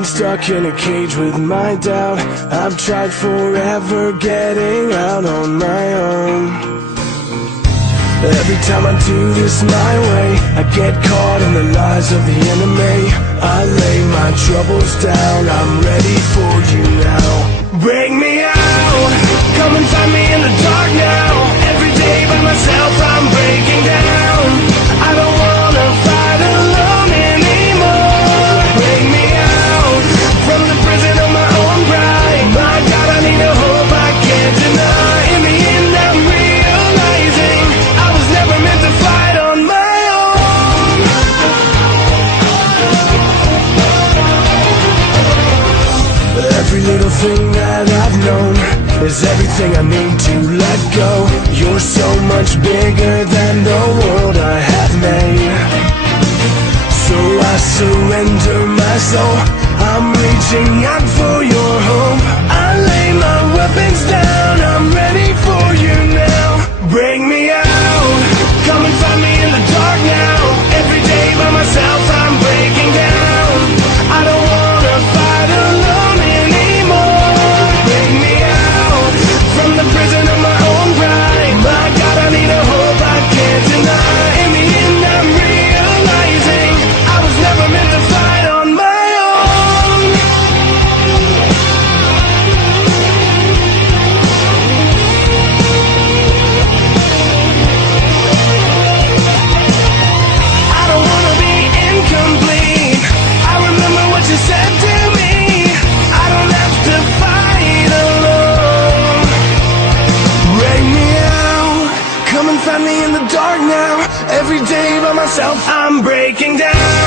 been stuck in a cage with my doubt. I've tried forever getting out on my own. Every time I do this my way, I get caught in the lies of the enemy. I lay my troubles down, I'm ready for you now. Bring me out, come and find me in the dark now. Every day by myself I'm breaking down. I don't wanna fight alone anymore. Bring me out, from the prison of my own pride. My God, I need a hope I can't deny. In the end I'm realizing I was never meant to fight on my own. Every little thing that I've known is everything I need to let go. You're so much bigger than the world I have made. So I surrender my soul, I'm reaching out for your hope. I lay my weapons down, I'm ready for you now. Bring me out, come and find me in the dark now. Every day by myself I'm breaking down. I don't wanna fight alone anymore. Bring me out, from the prison of my own pride. My God, I need a hope I can't deny. In the end I'm realizing I was never meant to fight on my own. I don't wanna be incomplete. I remember what you said to me. I don't have to fight alone. Bring me out, come and find me in the dark now. Every day by myself I'm breaking down.